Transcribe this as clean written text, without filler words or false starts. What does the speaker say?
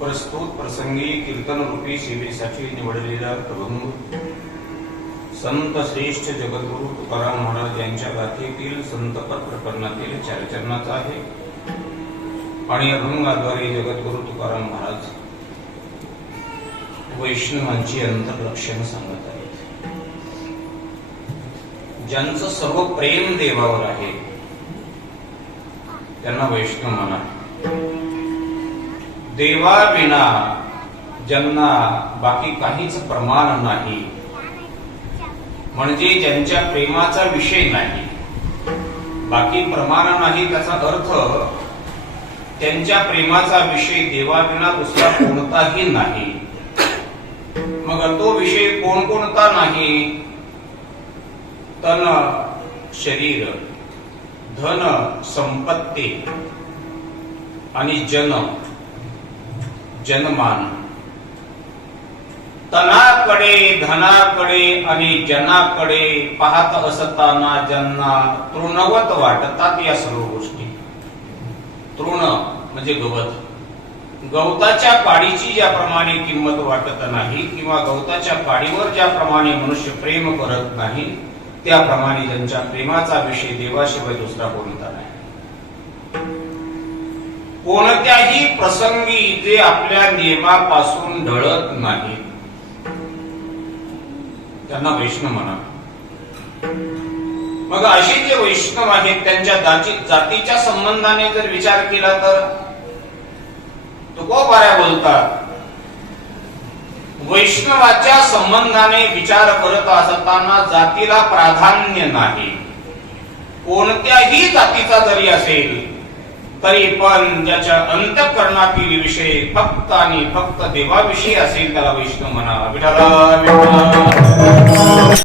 प्रस्तुत प्रसंगी कीर्तन रूपी सेवेसाठी निवडलेला प्रभंग संत श्रेष्ठ जगद्गुरु तुकाराम महाराज यांच्या गाथेतील संतपद प्रकरणातील चरणाचा आहे आणि अभंगाद्वारे जगद्गुरु तुकाराम महाराज वैष्णवांची अंतर्लक्षण सांगत आहेत. ज्यांचं सर्व प्रेम देवावर आहे त्यांना वैष्णव म्हणा. देवा विना ज्यांना बाकी काहीच प्रमाण नाही, म्हणजे ज्यांच्या प्रेमाचा विषय नाही, बाकी प्रमाण नाही, त्याचा अर्थ त्यांच्या प्रेमाचा विषय देवा विना दुसरा कोणताही नाही. मग तो विषय कोणता नाही? तन, शरीर, धन, संपत्ती आणि जनमान. तनाकडे, धनाकडे आणि जनाकडे पाहत असताना ज्यांना तृणवत वाटतात या सर्व गोष्टी. तृण म्हणजे गवत. गवताच्या काडीची ज्याप्रमाणे किंमत वाटत नाही किंवा गवताच्या काडीवर ज्याप्रमाणे मनुष्य प्रेम करत नाही, त्याप्रमाणे ज्यांच्या प्रेमाचा विषय देवाशिवाय दुसरा कोणता नाही. कोणत्याही प्रसंगी जे आपल्या नियमापासून ढळत नाही त्यांना वैष्णव म्हणा. मग असे जे वैष्णव आहेत त्यांच्या जातीच्या संबंधाने जर विचार केला तर तुकोबाऱ्या बोलतात, वैष्णवाच्या संबंधाने विचार करत असताना जातीला प्राधान्य नाही. कोणत्याही जातीचा जरी असेल तरी पण ज्याच्या अंतःकरणातील विषय फक्त आणि फक्त देवाविषयी असेल त्याला वैष्णव म्हणा. विठ्ठला